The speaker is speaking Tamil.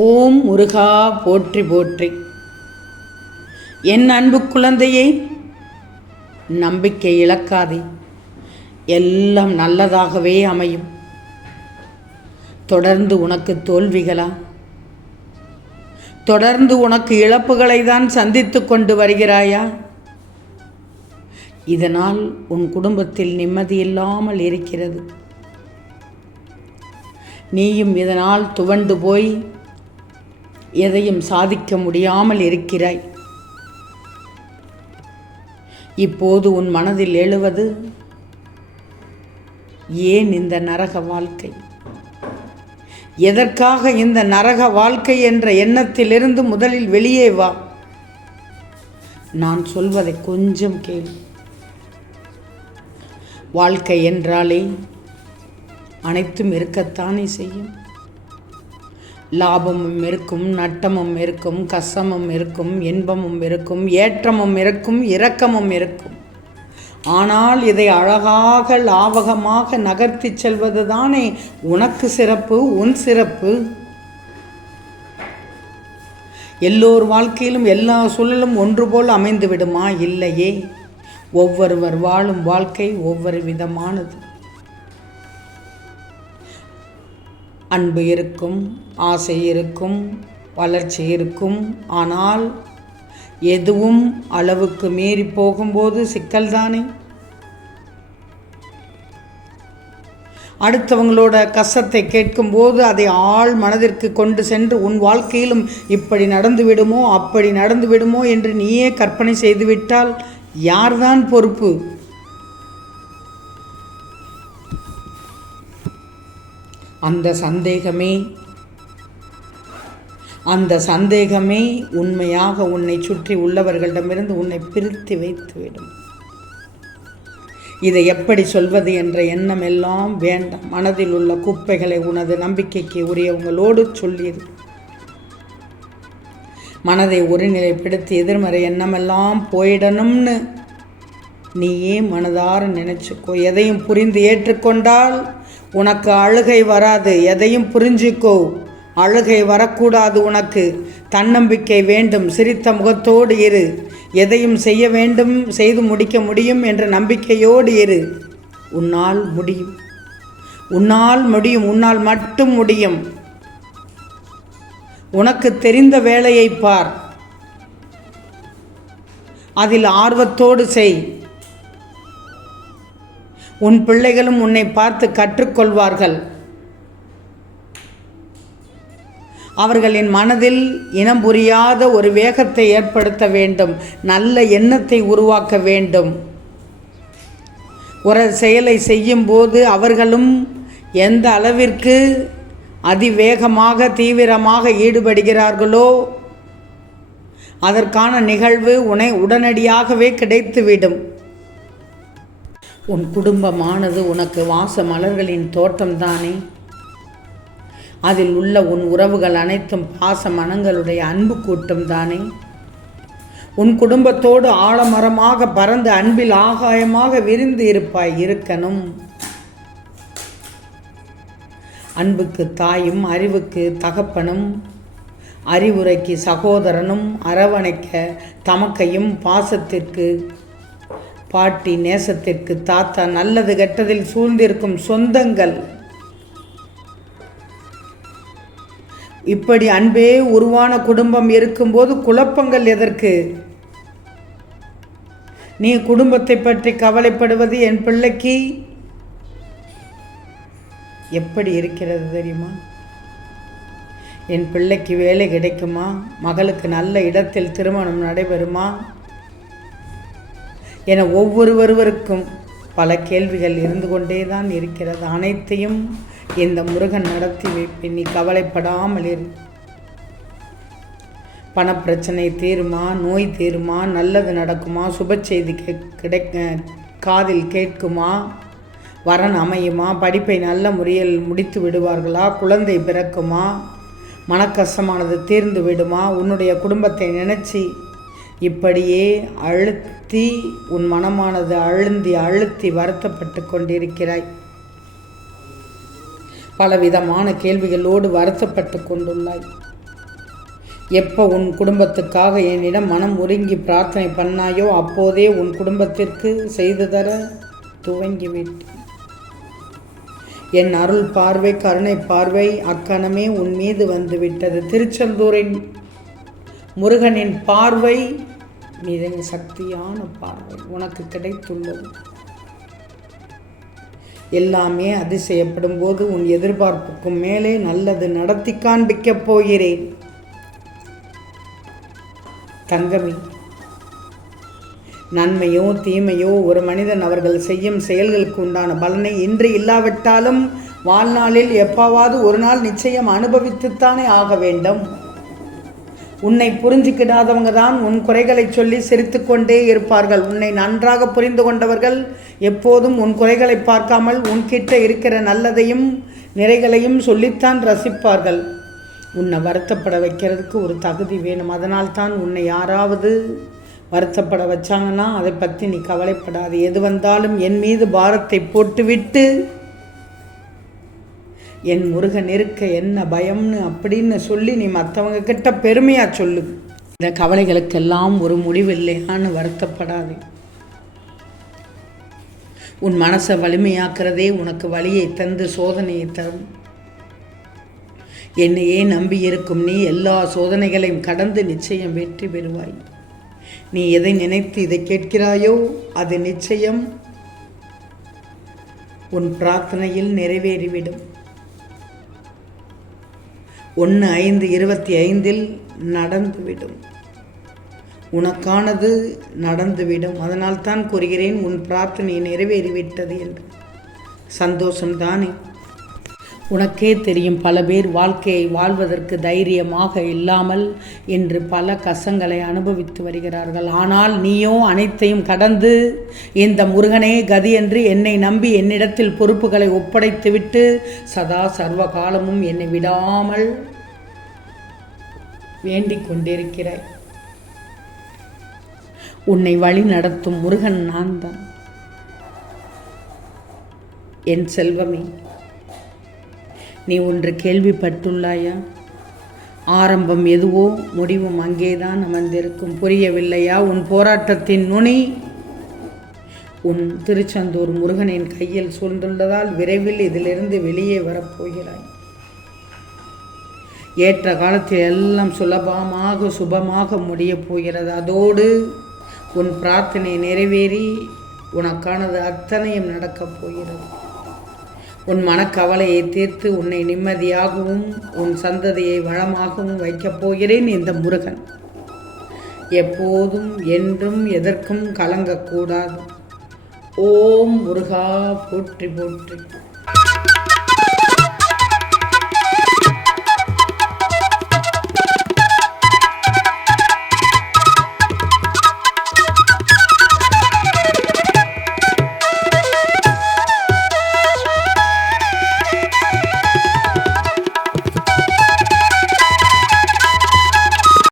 ஓம் முருகா போற்றி போற்றி. என் அன்பு குழந்தையை, நம்பிக்கை இழக்காதே. எல்லாம் நல்லதாகவே அமையும். தொடர்ந்து உனக்கு தோல்விகளா? தொடர்ந்து உனக்கு இழப்புகளை தான் சந்தித்து கொண்டு வருகிறாயா? இதனால் உன் குடும்பத்தில் நிம்மதியில்லாமல் இருக்கிறது. நீயும் இதனால் துவண்டு போய் எதையும் சாதிக்க முடியாமல் இருக்கிறாய். இப்போது உன் மனதில் எழுவது, ஏன் இந்த நரக வாழ்க்கை? எதற்காக இந்த நரக வாழ்க்கை என்ற எண்ணத்திலிருந்து முதலில் வெளியே வா. நான் சொல்வதை கொஞ்சம் கேள். வாழ்க்கை என்றாலே அனைத்தும் இருக்கத்தானே செய்யும். லாபமும் இருக்கும், நட்டமும் இருக்கும், கஷ்டமும் இருக்கும், இன்பமும் இருக்கும், ஏற்றமும் இருக்கும், இரக்கமும் இருக்கும். ஆனால் இதை அழகாக லாவகமாக நகர்த்தி செல்வது தானே உனக்கு சிறப்பு, உன் சிறப்பு. எல்லோர் வாழ்க்கையிலும் எல்லா சூழலும் ஒன்று போல் அமைந்து விடுமா? இல்லையே. ஒவ்வொருவர் வாழும் வாழ்க்கை ஒவ்வொரு விதமானது. அன்பு இருக்கும், ஆசை இருக்கும், வளர்ச்சி இருக்கும். ஆனால் எதுவும் அளவுக்கு மீறி போகும்போது சிக்கல்தானே. அடுத்தவங்களோட கஷ்டத்தை கேட்கும்போது அதை ஆழ் மனதிற்கு கொண்டு சென்று உன் வாழ்க்கையிலும் இப்படி நடந்து விடுமோ அப்படி நடந்து விடுமோ என்று நீயே கற்பனை செய்துவிட்டால் யார்தான் பொறுப்பு? அந்த சந்தேகமே உண்மையாக உன்னை சுற்றி உள்ளவர்களிடமிருந்து உன்னை பிரித்து வைத்துவிடும். இதை எப்படி சொல்வது என்ற எண்ணம் எல்லாம் வேண்டாம். மனதில் உள்ள குப்பைகளை உனது நம்பிக்கைக்கு உரியவங்களோடு சொல்லியது. மனதை ஒருநிலைப்படுத்தி எதிர்மறை எண்ணமெல்லாம் போயிடணும்னு நீயே மனதார நினைச்சுக்கோ. எதையும் புரிந்து ஏற்றுக்கொண்டால் உனக்கு அழுகை வராது. எதையும் புரிஞ்சுக்கோ, அழுகை வரக்கூடாது. உனக்கு தன்னம்பிக்கை வேண்டும். சிரித்த முகத்தோடு இரு. எதையும் செய்ய வேண்டும், செய்து முடிக்க முடியும் என்ற நம்பிக்கையோடு இரு. உன்னால் முடியும், உன்னால் முடியும், உன்னால் மட்டும் முடியும். உனக்கு தெரிந்த வேலையை பார், அதில் ஆர்வத்தோடு செய். உன் பிள்ளைகளும் உன்னை பார்த்து கற்றுக்கொள்வார்கள். அவர்களின் மனதில் இனம் புரியாத ஒரு வேகத்தை ஏற்படுத்த வேண்டும். நல்ல எண்ணத்தை உருவாக்க வேண்டும். ஒரு செயலை செய்யும்போது அவர்களும் எந்த அளவிற்கு அதிவேகமாக தீவிரமாக ஈடுபடுகிறார்களோ அதற்கான நிகழ்வு உடனடியாகவே கிடைத்துவிடும். உன் குடும்பமானது உனக்கு வாச மலர்களின் தோட்டம்தானே. அதில் உள்ள உன் உறவுகள் அனைத்தும் பாச மனங்களுடைய அன்பு கூட்டம் தானே. உன் குடும்பத்தோடு ஆழமரமாக பறந்து அன்பில் ஆகாயமாக விரிந்து இருப்பாய். இருக்கணும். அன்புக்கு தாயும், அறிவுக்கு தகப்பனும், அறிவுரைக்கு சகோதரனும், அரவணைக்க தமக்கையும், பாசத்திற்கு பாட்டி, நேசத்திற்கு தாத்தா, நல்லது கெட்டதில் சூழ்ந்திருக்கும் சொந்தங்கள். இப்படி அன்பே உருவான குடும்பம் இருக்கும்போது குழப்பங்கள் எதற்கு? நீ குடும்பத்தை பற்றி கவலைப்படுவது என் பிள்ளைக்கு எப்படி இருக்கிறது தெரியுமா? என் பிள்ளைக்கு வேலை கிடைக்குமா? மகளுக்கு நல்ல இடத்தில் திருமணம் நடைபெறுமா என ஒவ்வொருவருவருக்கும் பல கேள்விகள் இருந்து கொண்டே தான் இருக்கிறது. அனைத்தையும் இந்த முருகன் நடத்தி வைப்பேன். நீ கவலைப்படாமல் இரு. பணப்பிரச்சனை தீருமா? நோய் தீருமா? நல்லது நடக்குமா? சுப செய்தி காதில் கேட்குமா? வரன் அமையுமா? படிப்பை நல்ல முறையில் முடித்து விடுவார்களா? குழந்தை பிறக்குமா? மனக்கஷ்டமானது தீர்ந்து விடுமா? உன்னுடைய குடும்பத்தை நினைச்சி இப்படியே அழுத்தி உன் மனமானது அழுத்தி வருத்தப்பட்டு கொண்டிருக்கிறாய். பலவிதமான கேள்விகளோடு வருத்தப்பட்டு கொண்டுள்ளாய். எப்போ உன் குடும்பத்துக்காக என்னிடம் மனம் உருங்கி பிரார்த்தனை பண்ணாயோ அப்போதே உன் குடும்பத்திற்கு செய்து தர துவங்கிவிட்டேன். என் அருள் பார்வை, கருணை பார்வை அக்கணமே உன் மீது வந்துவிட்டது. திருச்செந்தூரின் முருகனின் பார்வை மிக சக்தியான பார்வை உனக்கு கிடைத்துள்ளது. எல்லாமே அதிசயப்படும் போது உன் எதிர்பார்ப்புக்கும் மேலே நல்லது நடத்தி காண்பிக்கப் போகிறேன். தங்கமே, நன்மையோ தீமையோ ஒரு மனிதன் அவர்கள் செய்யும் செயல்களுக்கு உண்டான பலனை இன்று இல்லாவிட்டாலும் வாழ்நாளில் எப்பாவது ஒரு நாள் நிச்சயம் அனுபவித்துத்தானே ஆக வேண்டும். உன்னை புரிஞ்சுக்கிடாதவங்க தான் உன் குறைகளை சொல்லி சிரித்து கொண்டே இருப்பார்கள். உன்னை நன்றாக புரிந்து கொண்டவர்கள் எப்போதும் உன் குறைகளை பார்க்காமல் உன்கிட்ட இருக்கிற நல்லதையும் நிறைகளையும் சொல்லித்தான் ரசிப்பார்கள். உன்னை வருத்தப்பட வைக்கிறதுக்கு ஒரு தகுதி வேணும். அதனால்தான் உன்னை யாராவது வருத்தப்பட வச்சாங்கன்னா அதை பற்றி நீ கவலைப்படாது. எது வந்தாலும் என் மீது பாரத்தை போட்டுவிட்டு என் முருகன் இருக்க என்ன பயம்னு அப்படின்னு சொல்லி நீ மற்றவங்க கிட்ட பெருமையாக சொல்லு. இந்த கவலைகளுக்கெல்லாம் ஒரு முடிவு இல்லையான்னு வருத்தப்படாது. உன் மனசை வலிமையாக்குறதே உனக்கு வலியை தந்து சோதனையை தரும். என்னையே நம்பி இருக்கும் நீ எல்லா சோதனைகளையும் கடந்து நிச்சயம் வெற்றி பெறுவாய். நீ எதை நினைத்து இதை கேட்கிறாயோ அது நிச்சயம் உன் பிரார்த்தனையில் நிறைவேறிவிடும். 1/5/25 நடந்துவிடும். உனக்கானது நடந்துவிடும். அதனால் தான் கூறுகிறேன், உன் பிரார்த்தனை நிறைவேறிவிட்டது என்று. சந்தோஷம்தானே? உனக்கே தெரியும், பல பேர் வாழ்க்கையை வாழ்வதற்கு தைரியமாக இல்லாமல் இன்று பல கஷ்டங்களை அனுபவித்து வருகிறார்கள். ஆனால் நீயோ அனைத்தையும் கடந்து இந்த முருகனே கதி என்று என்னை நம்பி என்னிடத்தில் பொறுப்புகளை ஒப்படைத்துவிட்டு சதா சர்வ காலமும் என்னை விடாமல் வேண்டிக் கொண்டிருக்கிறாய். உன்னை வழி நடத்தும் முருகன் நான் தான். என் செல்வமே, நீ ஒன்று கேள்விப்பட்டுள்ளாயா? ஆரம்பம் எதுவோ முடிவும் அங்கேதான் அமர்ந்திருக்கும். புரியவில்லையா? உன் போராட்டத்தின் நுனி உன் திருச்செந்தூர் முருகனின் கையில் சூழ்ந்துள்ளதால் விரைவில் இதிலிருந்து வெளியே வரப்போகிறாய். ஏற்ற காலத்தில் எல்லாம் சுலபமாக சுபமாக முடியப் போகிறது. அதோடு உன் பிரார்த்தனை நிறைவேறி உனக்கானது அத்தனையும் நடக்கப் போகிறது. உன் மனக்கவலையை தீர்த்து உன்னை நிம்மதியாகவும் உன் சந்ததியை வளமாகவும் வைக்கப் போகிறேன் இந்த முருகன். எப்போதும் என்றும் எதற்கும் கலங்கக்கூடாது. ஓம் முருகா போற்றி போற்றி.